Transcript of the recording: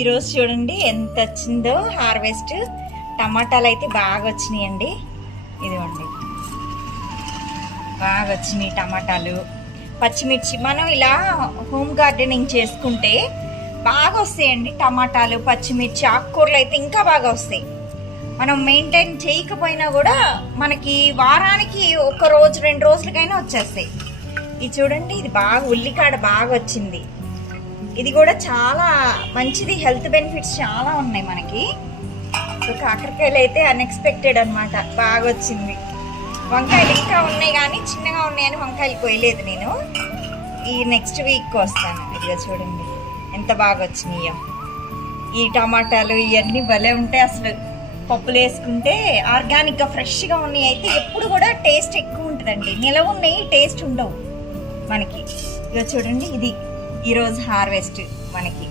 ఈరోజు చూడండి ఎంత వచ్చిందో హార్వెస్ట్. టమాటాలు అయితే బాగా వచ్చినాయండి. ఇదిగోండి బాగా వచ్చినాయి టమాటాలు. పచ్చిమిర్చి మనం ఇలా హోమ్ గార్డెనింగ్ చేసుకుంటే బాగా వస్తాయండి. టమాటాలు, పచ్చిమిర్చి, ఆకుకూరలు అయితే ఇంకా బాగా వస్తాయి. మనం మెయింటైన్ చేయకపోయినా కూడా మనకి వారానికి 1 రోజు 2 రోజులకైనా వచ్చేస్తాయి. ఇది చూడండి, ఇది బాగా ఉల్లికాడ బాగా వచ్చింది. ఇది కూడా చాలా మంచిది, హెల్త్ బెనిఫిట్స్ చాలా ఉన్నాయి మనకి. కాకరకాయలు అయితే అన్ఎక్స్పెక్టెడ్ అనమాట, బాగా వచ్చింది. వంకాయలు ఇంకా ఉన్నాయి కానీ చిన్నగా ఉన్నాయని వంకాయలు కొయ్యలేదు నేను. ఈ నెక్స్ట్ వీక్ వస్తాను. ఇదిగా చూడండి ఎంత బాగా వచ్చినాయో. ఈ టమాటాలు ఇవన్నీ భలే ఉంటాయి అసలు. పప్పులు వేసుకుంటే ఆర్గానిక్గా ఫ్రెష్గా ఉన్నాయి అయితే ఎప్పుడు కూడా టేస్ట్ ఎక్కువ ఉంటుందండి. నిలవ ఉన్నాయి టేస్ట్ ఉండవు మనకి. ఇక చూడండి, ఇది ఈరోజు హార్వెస్ట్ మనకి.